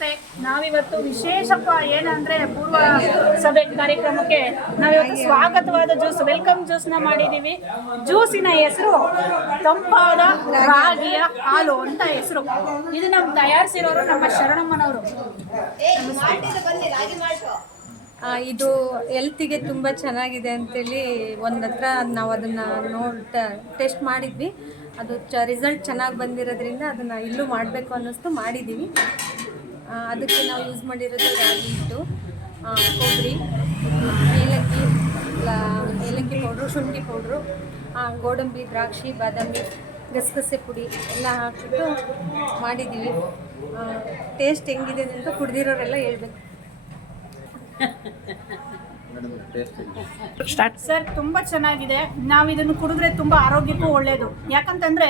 ನಮಸ್ತೆ. ನಾವಿವತ್ತು ವಿಶೇಷಪ್ಪ ಏನಂದ್ರೆ ಪೂರ್ವ ಸಭೆ ಕಾರ್ಯಕ್ರಮಕ್ಕೆ ನಾವಿವತ್ತು ಸ್ವಾಗತವಾದ ಜ್ಯೂಸ್, ವೆಲ್ಕಮ್ ಜ್ಯೂಸ್ನ ಮಾಡಿದ್ದೀವಿ. ಜ್ಯೂಸಿನ ಹೆಸರು ತಂಪಾದ ರಾಗಿಯ ಹಾಲು ಅಂತ ಹೆಸರು. ಇದು ನಮ್ಮ ತಯಾರಿಸಿರೋರು ನಮ್ಮ ಶರಣಮ್ಮನವರು. ಇದು ಹೆಲ್ತಿಗೆ ತುಂಬ ಚೆನ್ನಾಗಿದೆ ಅಂತೇಳಿ ಒಂದು ಹತ್ರ ನಾವು ಅದನ್ನು ಟೆಸ್ಟ್ ಮಾಡಿದ್ವಿ. ಅದು ರಿಸಲ್ಟ್ ಚೆನ್ನಾಗಿ ಬಂದಿರೋದ್ರಿಂದ ಅದನ್ನು ಇಲ್ಲೂ ಮಾಡಬೇಕು ಅನ್ನಿಸ್ತು, ಮಾಡಿದ್ದೀವಿ. ಅದಕ್ಕೆ ನಾವು ಯೂಸ್ ಮಾಡಿರೋದು ರಾಗಿ ಹಿಟ್ಟು, ಕೊಬ್ಬರಿ, ಏಲಕ್ಕಿ ಪೌಡ್ರು, ಶುಂಠಿ ಪೌಡ್ರು, ಗೋಡಂಬಿ, ದ್ರಾಕ್ಷಿ, ಬಾದಾಮಿ, ಗಸಗಸೆ ಪುಡಿ ಎಲ್ಲ ಹಾಕಿಬಿಟ್ಟು ಮಾಡಿದ್ದೀವಿ. ಟೇಸ್ಟ್ ಹೆಂಗಿದೆ ಅಂತ ಕುಡ್ದಿರೋರೆಲ್ಲ ಹೇಳ್ಬೇಕು. ಸರ್ ತುಂಬ ಚೆನ್ನಾಗಿದೆ. ನಾವು ಇದನ್ನು ಕುಡಿದ್ರೆ ತುಂಬ ಆರೋಗ್ಯಕ್ಕೂ ಒಳ್ಳೆಯದು. ಯಾಕಂತಂದರೆ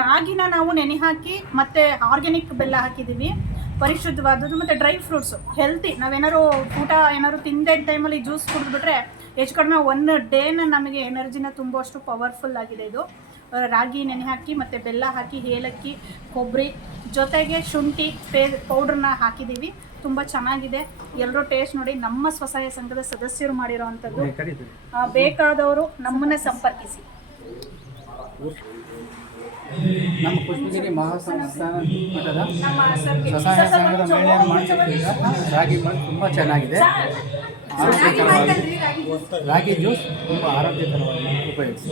ರಾಗಿನ ನಾವು ನೆನೆ ಹಾಕಿ ಮತ್ತು ಆರ್ಗ್ಯಾನಿಕ್ ಬೆಲ್ಲ ಹಾಕಿದ್ದೀವಿ, ಪರಿಶುದ್ಧವಾದದ್ದು, ಮತ್ತು ಡ್ರೈ ಫ್ರೂಟ್ಸು ಹೆಲ್ತಿ. ನಾವೇನಾದ್ರು ಊಟ ಏನಾದ್ರು ತಿಂದೇ ಟೈಮಲ್ಲಿ ಜ್ಯೂಸ್ ಕುಡಿದ್ಬಿಟ್ರೆ ಹೆಚ್ಚು ಕಡಿಮೆ 1 ಡೇನ ನಮಗೆ ಎನರ್ಜಿನ ತುಂಬುವಷ್ಟು ಪವರ್ಫುಲ್ ಆಗಿದೆ ಇದು. ರಾಗಿ ನೆನೆ ಹಾಕಿ ಮತ್ತು ಬೆಲ್ಲ ಹಾಕಿ, ಏಲಕ್ಕಿ, ಕೊಬ್ಬರಿ ಜೊತೆಗೆ ಶುಂಠಿ ಪೌಡ್ರನ್ನ ಹಾಕಿದ್ದೀವಿ. ತುಂಬ ಚೆನ್ನಾಗಿದೆ. ಎಲ್ಲರೂ ಟೇಸ್ಟ್ ನೋಡಿ. ನಮ್ಮ ಸ್ವಸಹಾಯ ಸಂಘದ ಸದಸ್ಯರು ಮಾಡಿರೋ ಅಂಥದ್ದು. ಬೇಕಾದವರು ನಮ್ಮನ್ನೇ ಸಂಪರ್ಕಿಸಿ. ನಮ್ಮ ಪುಷ್ಪಗಿರಿ ಮಹಾಸಂಸ್ಥಾನ ಮಠದ ಸ್ವಸಹಾಯ ಸಂಘದ ಮಹಿಳೆಯರು ಮಾಡ್ತಿದ್ದ ರಾಗಿ ಮಣ್ಣು ತುಂಬ ಚೆನ್ನಾಗಿದೆ, ಆರೋಗ್ಯಕರವಾಗಿ. ರಾಗಿ ಜ್ಯೂಸ್ ತುಂಬ ಆರೋಗ್ಯಕರವಾಗಿ ಉಪಯೋಗಿಸಿ.